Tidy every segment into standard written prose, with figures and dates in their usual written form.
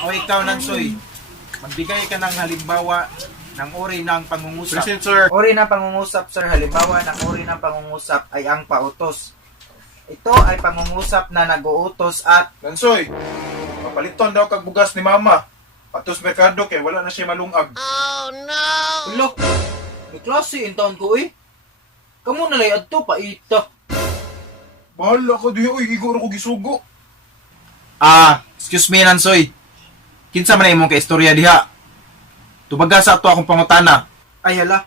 O ikaw, Nansoy, magbigay ka ng halimbawa ng uri ng pangungusap. Present, sir. Uri ng pangungusap, sir. Halimbawa ng uri ng pangungusap ay ang pautos. Ito ay pangungusap na nag-uutos at Lansoy, papaliton daw kag bugas ni mama. Patos merkado kay wala na siya malungag. ulo. May klase in taon ko eh. Kamu nalay adto paita. Bahala ka diyo, uy, igor ko gisugo. Excuse me, Nansoy. Kinsa man na imong kaistorya diha? Tubaga sa ato akong pangutana. Ay hala.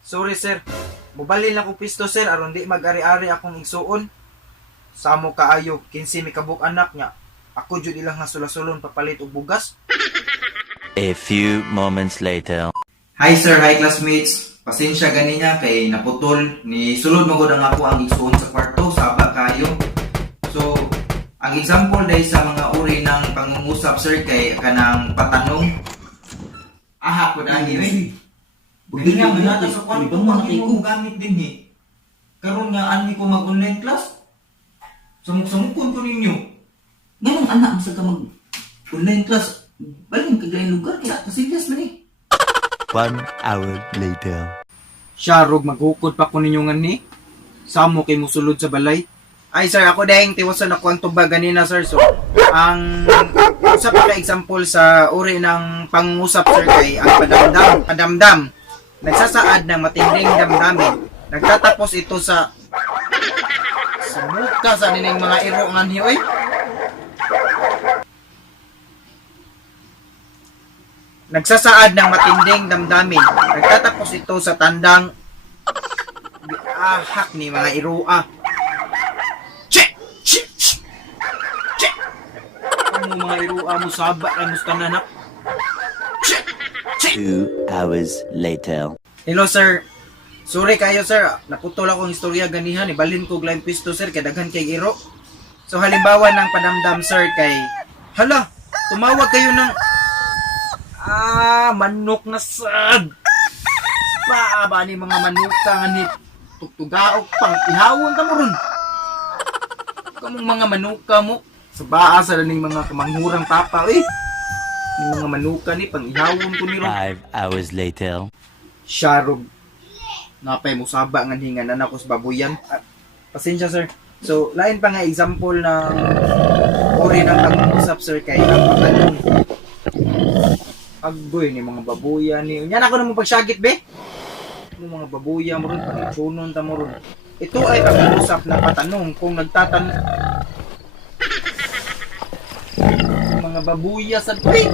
Sorry sir. Mubalin lang ko pisto sir aron di mag-ari-ari akong igsuon. Samo kaayo 15 mi kabuk anak niya. Ako jud ilang nasulasulon papalit og bugas. A few moments later. Hi sir, hi classmates. Pasensya ganinya kay naputol ni sulod mo gud ang ako ang igsuon sa kwarto saba kayo. So, ang example dahil sa mga uri ng pangungusap sir kay kanang patanong. Aha ko na ni. Bugdi nga man natin sa kwarto mo gamit din ni. Karon nga ani ko mag-online class. Samuk-samukon ko ninyo. Ganong anak sa ka mag-online class. Baling kagaling lugar kaya kasilyas man eh. 1 hour later. Syarog maghukod pa ko ninyo nga ni. Samo kay musulod sa balay. Ay sir, ako dahing tiwasan ako ang tubag ganina sir. So, ang usa pa ka example sa uri ng pangungusap sir kay ang padamdam. Nagsasaad ng matinding damdamin. Nagtatapos ito sa muka sa nining mga iro nga niyo eh. Nagsasaad ng matinding damdamin. Nagtatapos ito sa tandang ahak ni mga irua. Che! Che! Che! Ano mga irua mo saba ang gusto na nak? Che! Che! 2 hours later. Hello sir. Sorry kayo sir. Naputol akong istorya ganihan. Ibalin ko glaim pisto sir. Kaya daghan kay iro. So halimbawa ng padamdam sir kay hala, tumawag kayo ng manok na sad. Ba ni mga manuka nga ni tugtugaok pang ihawon ta mo ron. Kamong mga manuka mo sa baa sa ning mga kamanghurang tapa eh. Yung mga manuka ni pang ihawon ko ni ron. 5 hours later. Syarog. Napay mo saba nga hingan na ako sa babuyan. Pasensya sir. So, lain pa nga example na uri ng pag-usap sir kay ang patanong. Agoy ni mga babuyan ni. Yan ako namang pagsagit be. Yung mga babuyan mo ron, pag-sunon ta mo ron. Ito ay pag-usap na patanong kung nagtatanong. Mga babuya sa tuwing.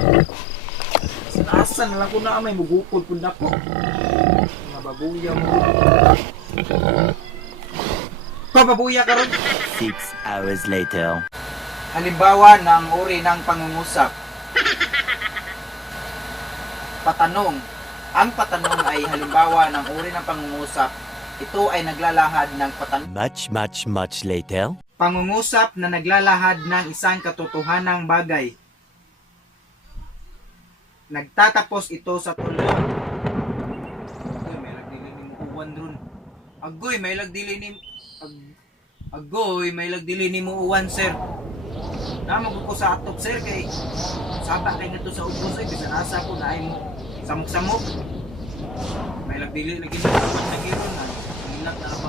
Asan na lang ko na may mugukod po na po. Mga babuya mo. Babuya ka ron. 6 hours later. Halimbawa ng uri ng pangungusap. Patanong. Ang patanong ay halimbawa ng uri ng pangungusap. Ito ay naglalahad ng patanong. Much later. Pangungusap na naglalahad ng isang katotohanang bagay. Nagtatapos ito sa tulo. Agoy, may lagdili ni Agoy, may lagdili ni mo uwan, sir. Namag ko sa atop, sir, kay saba kay nga to sa ubos, ay bisan asa ko na ay mo samok-samok. May lagdili lagi na uwan na giron na. Ilat na ba?